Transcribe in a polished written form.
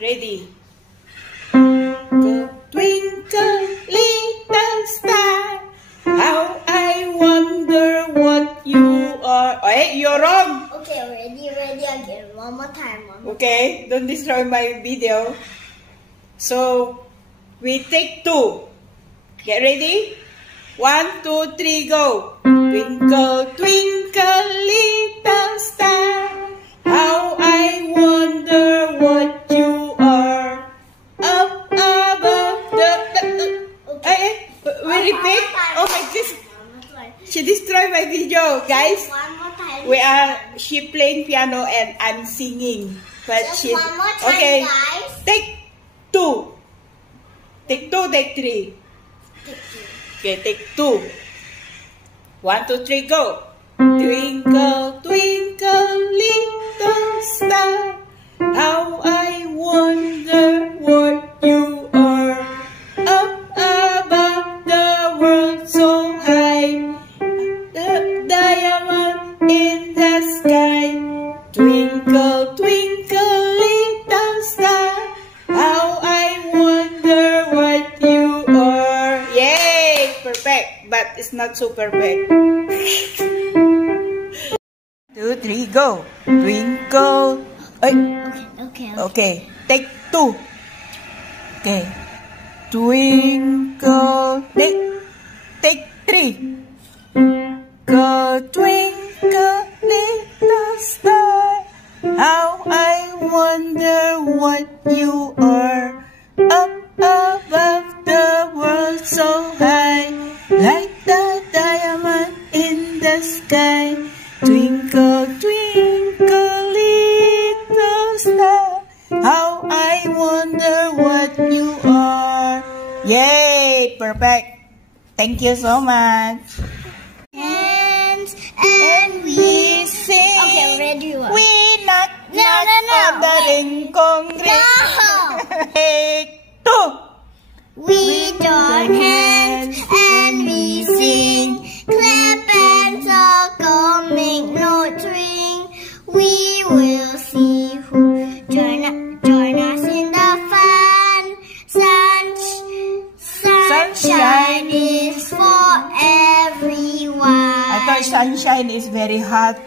Ready? Go twinkle little star, how I wonder what you are. Hey, you're wrong. Okay, ready again. One more time. Okay, don't destroy my video. So, we take 2. Get ready? 1, 2, 3, go. Twinkle, twinkle, little star, how I wonder what you are. Up above the... Okay. We repeat? Oh my goodness. She destroyed my video, guys. One more time. She playing piano and I'm singing. But Just one more time, okay. guys. Take 2. Take 2, take 3. Take 2. Okay, take 2. 1, 2, 3, go. Twinkle, twinkle, little star, how I wonder what you are. Up above the world so high, the diamond in the sky. Twinkle, twinkle, little star, how I wonder what you are. Yay! Perfect, but it's not so perfect. 2, 3, go. Twinkle. Okay. Take 2. Okay. Twinkle. Take 3. Go twinkle, little star, how I wonder what you are. Up above the world so high, like the diamond in the sky. Twinkle, twinkle, little star, how I wonder what you are. Yay! Perfect. Thank you so much. And we sing. Okay, ready? We knock on the rincon ring. No! Take 2. We join hands and we sing. Clap and circle, make notes ring. We will see who join us in the fun. Sunshine is for everyone. I thought sunshine is very hot.